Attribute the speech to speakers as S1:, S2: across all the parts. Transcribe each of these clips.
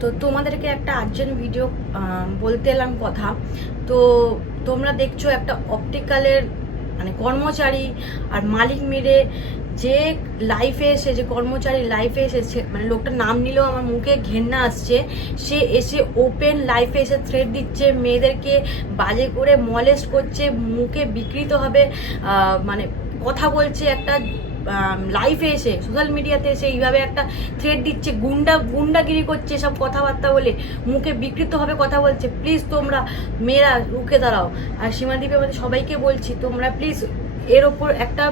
S1: তো তোমাদেরকে একটা আর্জেন্ট ভিডিও বলতে এলাম কথা। তো তোমরা দেখছ একটা অপটিক্যালের মানে কর্মচারী আর মালিক মিলে যে লাইফে এসে, যে কর্মচারী লাইফে এসেছে মানে লোকটার নাম নিলেও আমার মুখে ঘেন্না আসছে, সে এসে ওপেন লাইফে এসে থ্রেড দিচ্ছে, মেয়েদেরকে বাজে করে মলেস্ট করছে, মুখে বিকৃত হবে মানে কথা বলছে, একটা লাইফে এসে সোশ্যাল মিডিয়াতে এসে এইভাবে একটা থ্রেড দিচ্ছে, গুন্ডা, গুন্ডাগিরি করছে সব কথাবার্তা বলে, মুখে বিকৃতভাবে কথা বলছে প্লিজ তোমরা মেয়েরা রুখে দাঁড়াও। আর সীমাদ্বীপে আমাদের সবাইকে বলছি, তোমরা প্লিজ এর ওপর একটা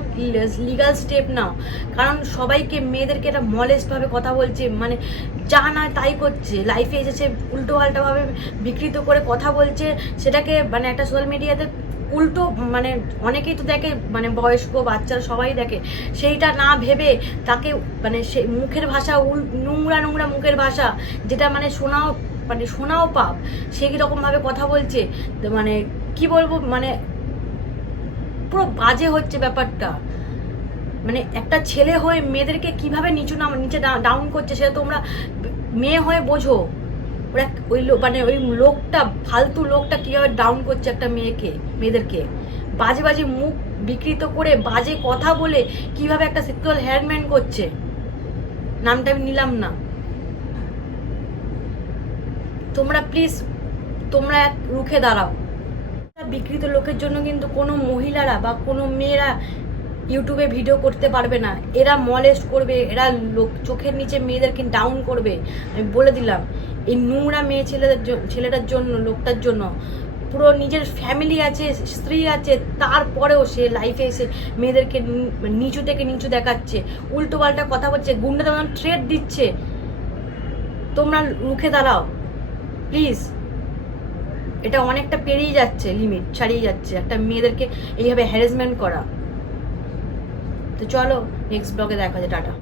S1: লিগাল স্টেপ নাও। কারণ সবাইকে মেয়েদেরকে একটা মলেস্টভাবে কথা বলছে মানে যা না তাই করছে। লাইফে এসেছে উল্টো পাল্টাভাবে বিকৃত করে কথা বলছে, সেটাকে মানে একটা সোশ্যাল মিডিয়াতে উল্টো মানে অনেকেই তো দেখে মানে বয়স্ক বাচ্চারা সবাই দেখে, সেইটা না ভেবে তাকে মানে সে মুখের ভাষা উল, নোংরা নোংরা মুখের ভাষা, যেটা মানে শোনাও মানে শোনাও পাপ সেই রকমভাবে কথা বলছে মানে কি বলব মানে পুরো বাজে হচ্ছে ব্যাপারটা। মানে একটা ছেলে হয়ে মেয়েদেরকে কীভাবে নিচু নাম, নিচে ডাউন করছে, সেটা তোমরা মেয়ে হয়ে বোঝো। ওই মানে ওই লোকটা, ফালতু লোকটা কীভাবে ডাউন করছে একটা মেয়েকে, মেয়েদেরকে? বাজে বাজে মুখ বিকৃত করে বাজে কথা বলে কীভাবে একটা সেক্সুয়াল হ্যারাসমেন্ট করছে? নামটা আমি নিলাম না। তোমরা প্লিজ তোমরা এক রুখে দাঁড়াও। বিকৃত লোকের জন্য কিন্তু কোনো মহিলারা বা কোনো মেয়েরা ইউটিউবে ভিডিও করতে পারবে না। এরা মলেস্ট করবে, এরা লোক, চোখের নিচে মেয়েদেরকে ডাউন করবে। আমি বলে দিলাম, এই নোংরা মেয়ে ছেলেদের ছেলেটার জন্য, লোকটার জন্য, পুরো নিজের ফ্যামিলি আছে, স্ত্রী আছে, তারপরেও সে লাইফে এসে মেয়েদেরকে নিচু থেকে নিচু দেখাচ্ছে, উল্টো পাল্টা কথা বলছে, গুন্ডা তেমন ট্রেড দিচ্ছে। তোমরা রুখে দাঁড়াও প্লিজ এটা অনেকটা পেরিয়ে যাচ্ছে লিমিট ছাড়িয়ে যাচ্ছে, একটা মেয়েদেরকে এইভাবে হ্যারাসমেন্ট করা। তো চলো নেক্সট ব্লগে দেখা যায় টাটা।